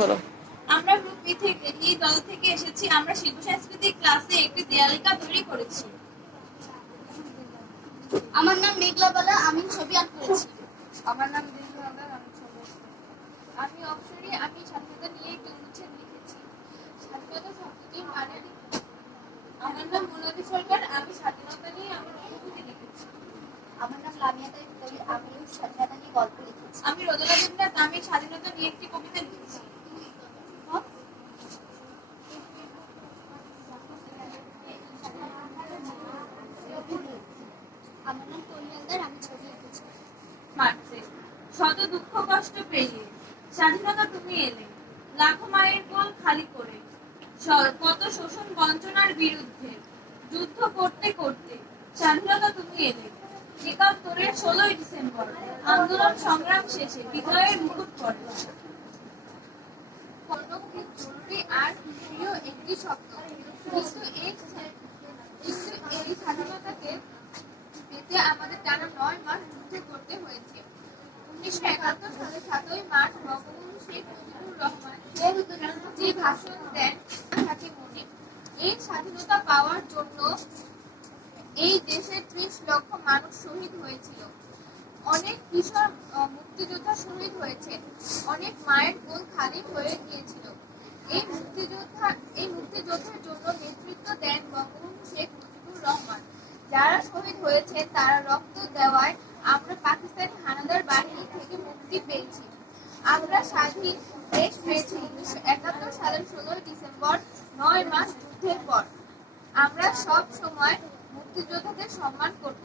বলো। আমরা group B থেকে এই দল থেকে এসেছি। আমরা শিল্প সাংস্কৃতিক ক্লাসে একটি দেয়ালিকা তৈরি করেছি। আমার নাম মেঘলা বালা, আমি ছবি আঁক করেছি। আমার নাম দিলু হালদার, আমি ছবি আঁকি। আমি অপসরি, আমি স্বাধীনতা নিয়ে একটি অনুচ্ছেদ লিখেছি। স্বাধীনতা শব্দটির মানে। আমার নাম মোনালি সরকার, আমি স্বাধীনতা নিয়ে আমার অনুভূতি লিখেছি। আমার নাম লামিয়া তাই, আমি স্বাধীনতা নিয়ে গল্প লিখেছি। আমি রোদেলা দেবনাথ, আমি স্বাধীনতা নিয়ে একটি কবিতা লিখেছি। আমার নাম তনি হালদার, আমি ছবি এঁকেছি। মার্চে শত দুঃখ কষ্ট পেরিয়ে স্বাধীনতা তুমি এলে, লাখো মায়ের কোল খালি করে, কত শোষণ বঞ্চনার বিরুদ্ধে যুদ্ধ করতে করতে স্বাধীনতা তুমি এলে। ৭১-এর ১৬ই ডিসেম্বর আন্দোলন সংগ্রাম শেষে বিজয়ের মুকুট পড়ে। খুব জরুরি আর প্রিয় একটি শব্দ, কিন্তু এই স্বাধীনতাকে পেতে আমাদের টানা ৯ মাস যুদ্ধ করতে হয়েছে। ১৯৭১ সালের ৭ই মার্চ বঙ্গবন্ধু শেখ মুজিবুর রহমান যে ভাষণ দেন থাকে মনে। এই স্বাধীনতা পাওয়ার জন্য এই দেশের ৩০ লক্ষ মানুষ শহীদ হয়েছিল। অনেক কিশোর মুক্তিযোদ্ধা শহীদ হয়েছেন, অনেক মায়ের কোল খালি হয়ে গিয়েছিল। এই মুক্তিযুদ্ধের জন্য নেতৃত্ব দেন বঙ্গবন্ধু শেখ মুজিবুর রহমান। যারা শহীদ হয়েছেন তারা রক্ত দেওয়ায় আমরা পাকিস্তানি হানাদার বাহিনী থেকে মুক্তি পেয়েছি। আমরা স্বাধীন দেশ পেয়েছি ১৯৭১ সালের ১৬ই ডিসেম্বর, ৯ মাস যুদ্ধের পর। আমরা সব সময় মুক্তিযোদ্ধাদের সম্মান করব।